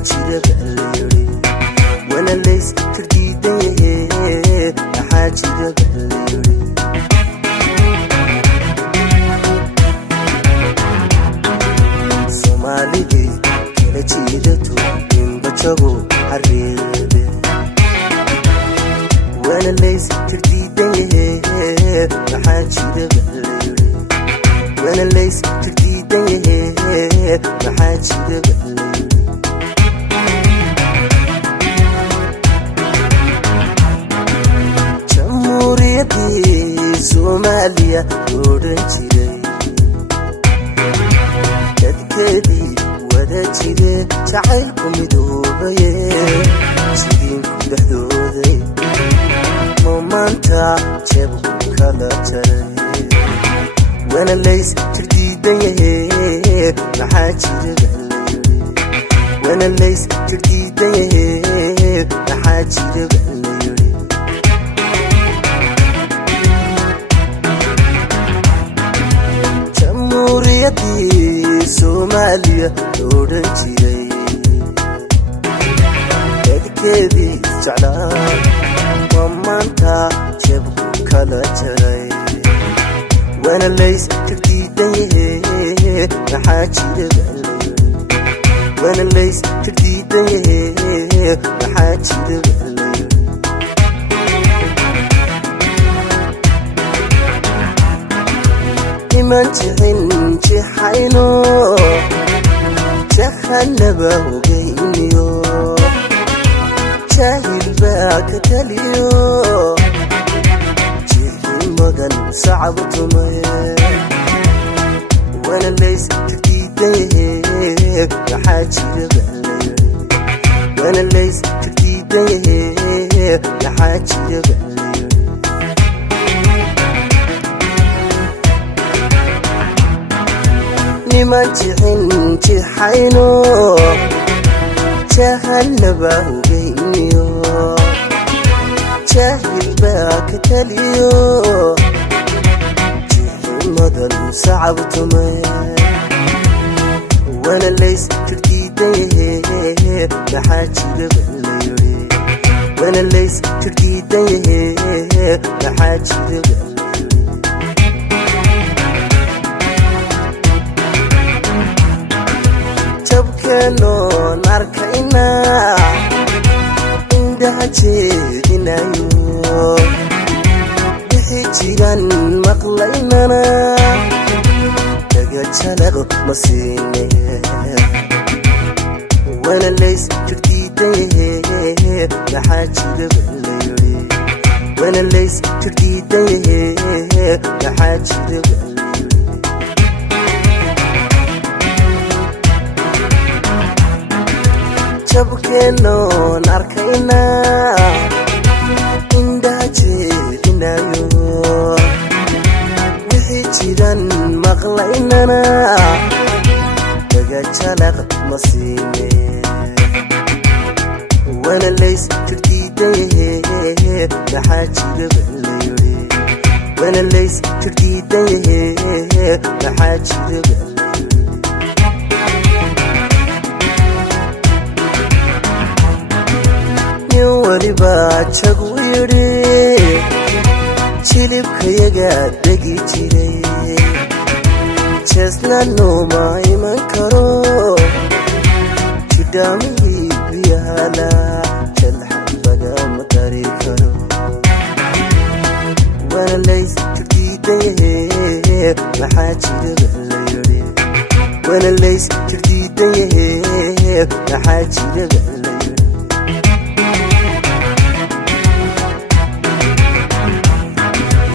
حاجة بقليري وانا ليس ترديدي حاجة بقليري Somalidi kala jiidato inba jago xariibe وانا ليس ترديدي حاجة بقليري وانا ليس ترديدي حاجة بقليري Somalia oran jiray dadkeedii wada jire jacaylku midoobaye sidiinku dhexdooday maanta jeebku kala jaray wana lays tirdiidaye maxaa jira wana lays tirdiidaye maxaa jira Somalia oran jiray dadkeedii jeclaa maanta jeebku kala jaray wana lays tirdiidaye maxaa jira wana lays tirdiidaye maxaa jira Imanjin jihayno jahannaba hogayniyo jahil baa ka taliyo jihin magan sacabtumay wana lays tirdiidaye maxaa jira wana lays tirdiidaye maxaa jira Imanjin jihayno jahannaba hogayniyo jahil baa ka taliyo jihin madan sacabtumay wana lays tirdiidaye maxaa jira wana lays tirdiidaye maxaa jira no narkayna indaha jeedinayo bixi jiran maqlaynana daga jalaqo masiine wana lays tirdiidaye maxaa jira wana lays tirdiidaye maxaa jira jabkeeno narkayna indaha jeedinayo wixii jiran maqlaynana daga jalaq masiine wana lays tirdiidaye maxaa jira wana lays tirdiidaye maxaa jira waliba jagu yiri jilibkayaga degi jiray jeesna nooma iman karo jidhaamihii biyahala jalxan lagama dari karo wana lays tirdiidaye maxaa jira wana lays tirdiidaye maxaa jira